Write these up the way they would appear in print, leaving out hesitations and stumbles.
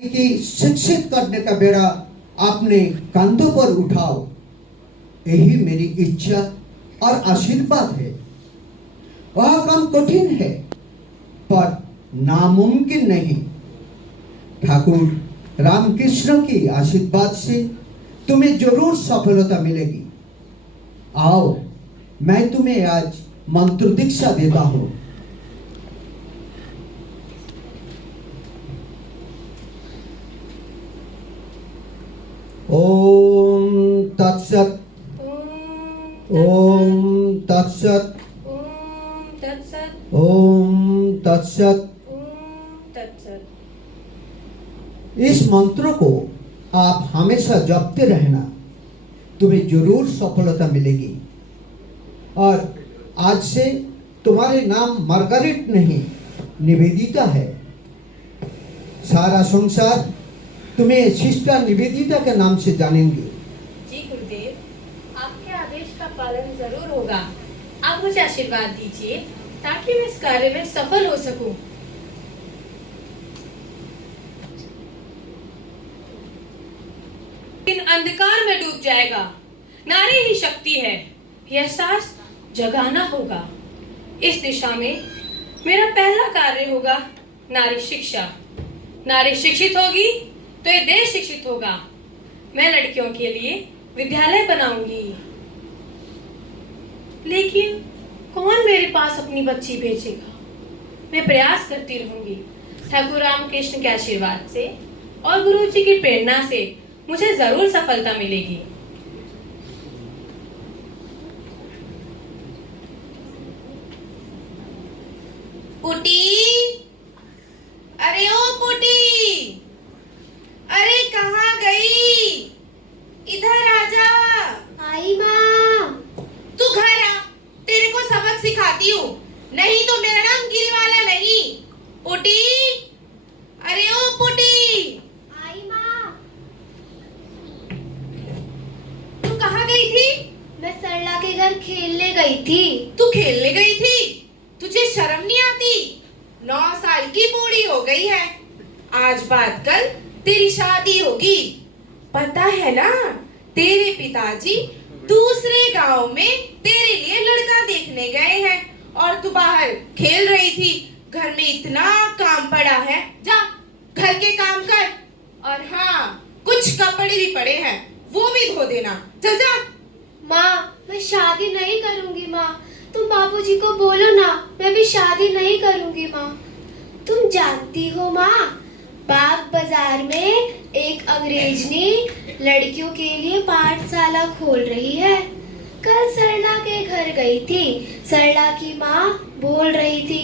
कि शिक्षित करने का बेड़ा अपने कंधों पर उठाओ, यही मेरी इच्छा और आशीर्वाद है। वह काम कठिन है पर नामुमकिन नहीं। ठाकुर रामकृष्ण की आशीर्वाद से तुम्हें जरूर सफलता मिलेगी। आओ, मैं तुम्हें आज मंत्र दीक्षा देता हूँ। ओम तत्सत। ओम तत्सत। ओम तत्सत। इस मंत्र को आप हमेशा जपते रहना, तुम्हें जरूर सफलता मिलेगी। और आज से तुम्हारे नाम मार्गारेट नहीं, निवेदिता है। सारा संसार तुम्हें सिस्टर निवेदिता के नाम से जानेंगे। जी गुरुदेव, आपके आदेश का पालन जरूर होगा। आप मुझे आशीर्वाद दीजिए ताकि मैं इस कार्य में सफल हो सकूं। इन अंधकार में डूब जाएगा। नारी ही शक्ति है, यह एहसास जगाना होगा। इस दिशा में मेरा पहला कार्य होगा नारी शिक्षा। नारी शिक्षित होगी तो ये देश शिक्षित होगा। मैं लड़कियों के लिए विद्यालय बनाऊंगी। लेकिन कौन मेरे पास अपनी बच्ची भेजेगा? मैं प्रयास करती रहूंगी। ठाकुर रामकृष्ण के आशीर्वाद से और गुरु जी की प्रेरणा से मुझे जरूर सफलता मिलेगी। पुटी, अरे ओ पुटी, अरे कहाँ गई? इधर आजा। आई माँ। तू घर आ, तेरे को सबक सिखाती हूँ, नहीं तो मेरा नाम गिरी वाला नहीं। पुटी, अरे ओ पुटी। आई माँ। तू कहाँ गई थी? मैं सरला के घर खेलने गई थी। तू खेलने गई थी? तुझे शर्म नहीं आती? 9 साल की बूढ़ी हो गई है। आज बात कल तेरी शादी होगी। पता है ना, तेरे पिताजी दूसरे गांव में तेरे लिए लड़का देखने गए हैं और तू बाहर खेल रही थी। घर में इतना काम पड़ा है, जा घर के काम कर। और हाँ, कुछ कपड़े भी पड़े हैं, वो भी धो देना। चल जा। माँ, मैं शादी नहीं करूँगी माँ। तुम बाबूजी को बोलो ना, मैं भी शादी नहीं करूँगी माँ। तुम जानती हो माँ, बाग बाजार में एक अंग्रेजनी लड़कियों के लिए पाठशाला खोल रही है। कल सरला के घर गई थी। सरला की माँ बोल रही थी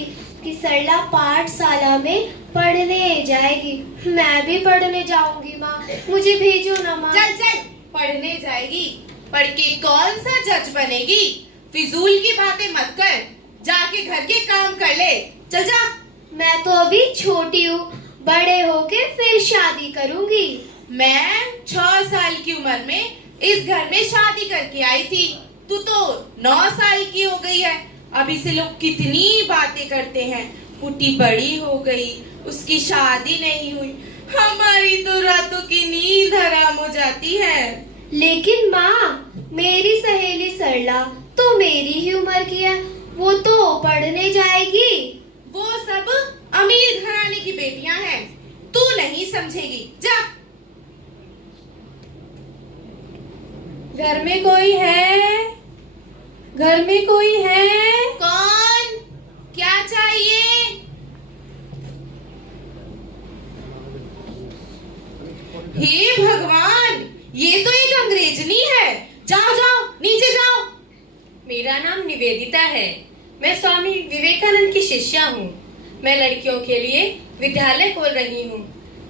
कि सरला पाठशाला में पढ़ने जाएगी। मैं भी पढ़ने जाऊंगी माँ, मुझे भेजो ना माँ। चल चल, पढ़ने जाएगी, पढ़ के कौन सा जज बनेगी? फिजूल की बातें मत कर, जाके घर के काम कर ले। चल जा। मैं तो अभी छोटी हूँ, बड़े होके फिर शादी करूंगी। मैं 6 साल की उम्र में इस घर में शादी करके आई थी। तू तो 9 साल की हो गई है। अभी से लोग कितनी बातें करते हैं, पुटी बड़ी हो गई, उसकी शादी नहीं हुई। हमारी तो रातों की नींद हराम हो जाती है। लेकिन माँ, मेरी सहेली सरला तो मेरी ही उम्र की है, वो तो पढ़ने जाएगी। वो सब अमीर घराने की बेटियां हैं, तू नहीं समझेगी। जा। घर में कोई है? घर में कोई है? कौन? क्या चाहिए? हे भगवान, ये तो एक अंग्रेजनी है। जाओ जाओ, नीचे जाओ। मेरा नाम निवेदिता है। मैं स्वामी विवेकानंद की शिष्या हूँ। मैं लड़कियों के लिए विद्यालय खोल रही हूँ।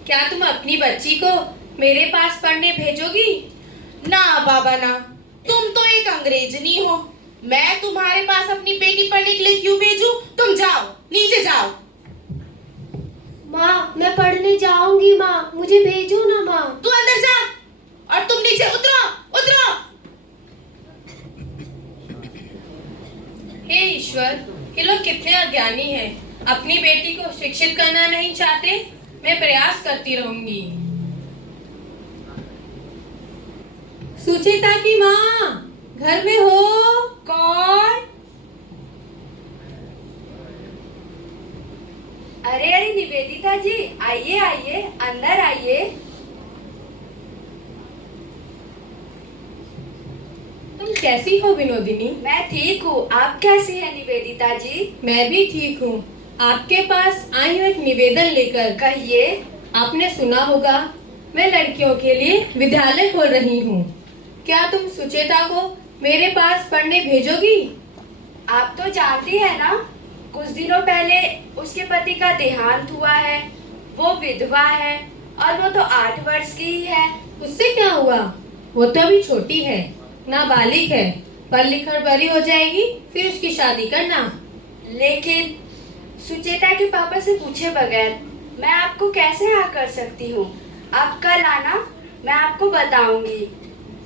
क्या तुम अपनी बच्ची को मेरे पास पढ़ने भेजोगी? ना बाबा ना, तुम तो एक अंग्रेजनी हो। मैं तुम्हारे पास अपनी बेटी पढ़ने के लिए क्यों भेजूं? तुम जाओ, नीचे जाओ। माँ, मैं पढ़ने जाऊंगी माँ, मुझे भेजो ना माँ। तू अंदर जा और तुम नीचे उतरो, उतरो। हे ईश्वर, ये लोग कितने अज्ञानी हैं। अपनी बेटी को शिक्षित करना नहीं चाहते। मैं प्रयास करती रहूंगी। सुचिता की माँ घर में हो? कौन? अरे अरे निवेदिता जी, आइए आइए, अंदर आइए। तुम कैसी हो विनोदिनी? मैं ठीक हूँ, आप कैसी हैं निवेदिता जी? मैं भी ठीक हूँ। आपके पास आई हूँ एक निवेदन लेकर। कहिए। आपने सुना होगा मैं लड़कियों के लिए विद्यालय खोल रही हूँ। क्या तुम सुचेता को मेरे पास पढ़ने भेजोगी? आप तो जानती है ना, कुछ दिनों पहले उसके पति का देहांत हुआ है। वो विधवा है और वो तो 8 वर्ष की ही है। उससे क्या हुआ? वो तो अभी छोटी है, नाबालिग है। पढ़ लिख कर बड़ी हो जाएगी, फिर उसकी शादी करना। लेकिन सुचेता के पापा से पूछे बगैर मैं आपको कैसे हाँ कर सकती हूँ? आप कल आना, मैं आपको बताऊंगी।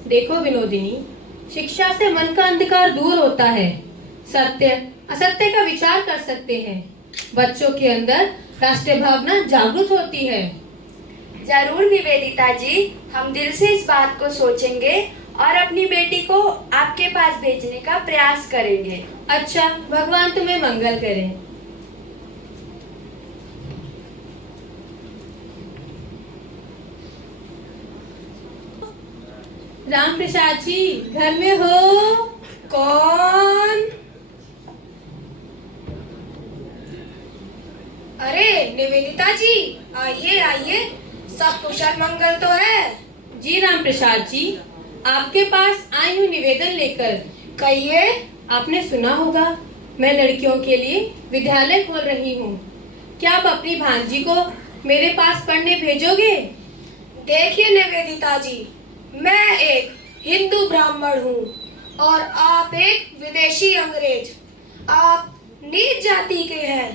देखो विनोदिनी, शिक्षा से मन का अंधकार दूर होता है। सत्य असत्य का विचार कर सकते हैं। बच्चों के अंदर राष्ट्रीय भावना जागृत होती है। जरूर निवेदिता जी, हम दिल से इस बात को सोचेंगे और अपनी बेटी को आपके पास भेजने का प्रयास करेंगे। अच्छा, भगवान तुम्हें मंगल करे। राम प्रसाद जी घर में हो? कौन? अरे निवेदिता जी, आइए आइए, सब कुशल मंगल तो है? जी राम प्रसाद जी, आपके पास आई हूँ निवेदन लेकर। कहिए। आपने सुना होगा मैं लड़कियों के लिए विद्यालय खोल रही हूँ। क्या आप अपनी भांजी को मेरे पास पढ़ने भेजोगे? देखिए निवेदिता जी, मैं एक हिंदू ब्राह्मण हूँ और आप एक विदेशी अंग्रेज। आप नीच जाति के हैं।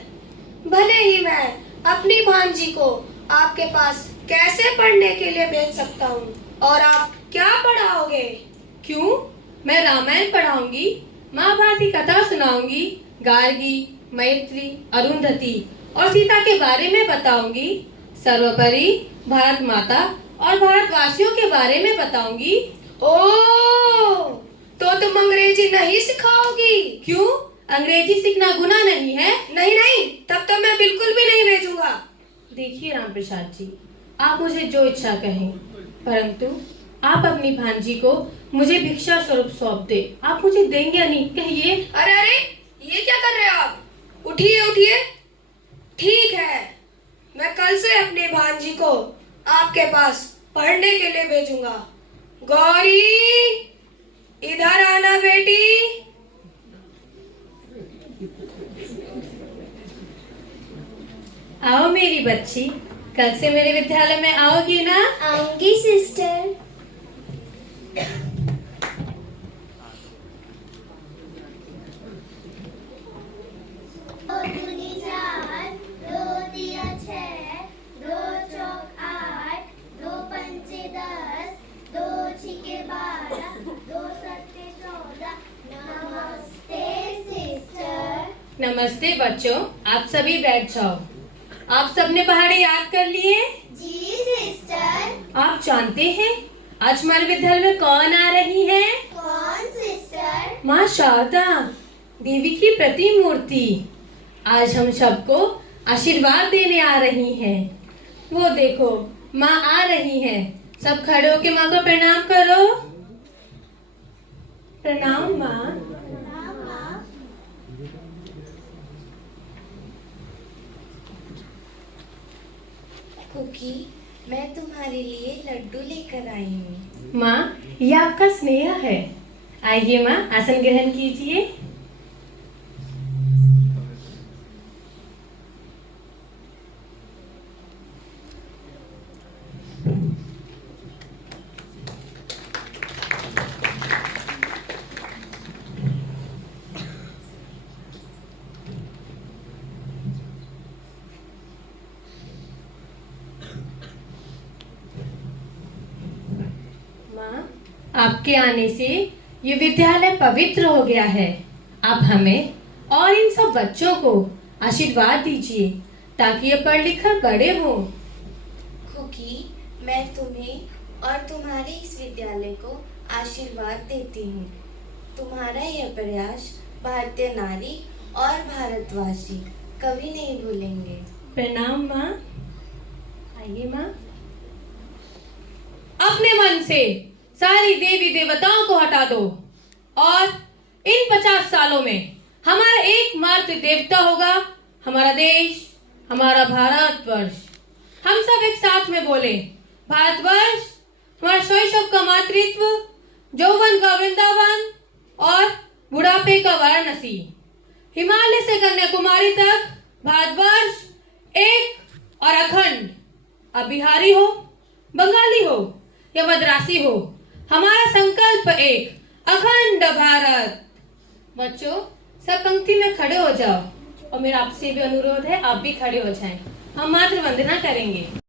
भले ही मैं अपनी भांजी को आपके पास कैसे पढ़ने के लिए भेज सकता हूँ, और आप क्या पढ़ाओगे? क्यों? मैं रामायण पढ़ाऊंगी, महाभारत की कथा सुनाऊंगी, गार्गी, मैत्री, अरुंधति और सीता के बारे में बताऊंगी। सर्वोपरि भारत माता और भारतवासियों के बारे में बताऊंगी। ओह, तो तुम अंग्रेजी नहीं सिखाओगी? क्यों? अंग्रेजी सीखना गुनाह नहीं है? नहीं नहीं, तब तो मैं बिल्कुल भी नहीं भेजूंगा। देखिए राम प्रसाद जी, आप मुझे जो इच्छा कहें, परंतु आप अपनी भांजी को मुझे भिक्षा स्वरूप सौंप दे। आप मुझे देंगे या नहीं, कहिए। अरे अरे, ये क्या कर रहे हो आप? उठिए उठिए। ठीक है, मैं कल से अपनी भांजी को आपके पास पढ़ने के लिए भेजूंगा। गौरी, इधर आना बेटी। आओ मेरी बच्ची, कल से मेरे विद्यालय में आओगी ना? आऊंगी सिस्टर। दो दूनी 4, 2 तिया 6, 2 चौक 8, 2 पंचे 10, 2 छिके 12, 2 सत्ते 14। नमस्ते सिस्टर। नमस्ते बच्चों, आप सभी बैठ जाओ। आप सबने पहाड़े याद कर लिए? जी सिस्टर। आप जानते हैं आज हमारे विद्यालय में कौन आ रही है? कौन सिस्टर? माँ शारदा, देवी की प्रतिमूर्ति। आज हम सबको आशीर्वाद देने आ रही हैं। वो देखो, माँ आ रही हैं। सब खड़े होके माँ को प्रणाम करो। प्रणाम माँ। कुकी, मैं तुम्हारे लिए लड्डू लेकर आई हूँ। माँ, ये आपका स्नेह है। आइए माँ, आसन ग्रहण कीजिए। माँ, आपके आने से ये विद्यालय पवित्र हो गया है। आप हमें और इन सब बच्चों को आशीर्वाद दीजिए ताकि ये पढ़ लिख कर बड़े हों। क्योंकि मैं तुम्हें और तुम्हारे इस विद्यालय को आशीर्वाद देती हूँ। तुम्हारा यह प्रयास भारतीय नारी और भारतवासी कभी नहीं भूलेंगे। प्रणाम माँ। आइए माँ। अपने मन से सारी देवी देवताओं को हटा दो और इन 50 सालों में हमारा एकमात्र देवता होगा हमारा देश, हमारा भारतवर्ष। हम सब एक साथ में बोले, भारतवर्ष हमारा शैशव का मातृत्व, यौवन का वृंदावन और बुढ़ापे का वाराणसी, हिमालय से कन्याकुमारी तक भारतवर्ष एक और अखंड। अब बिहारी हो, बंगाली हो या मद्रासी हो, हमारा संकल्प एक, अखंड भारत। बच्चों, सब पंक्ति में खड़े हो जाओ और मेरा आपसे भी अनुरोध है, आप भी खड़े हो जाएं। हम मातृ वंदना करेंगे।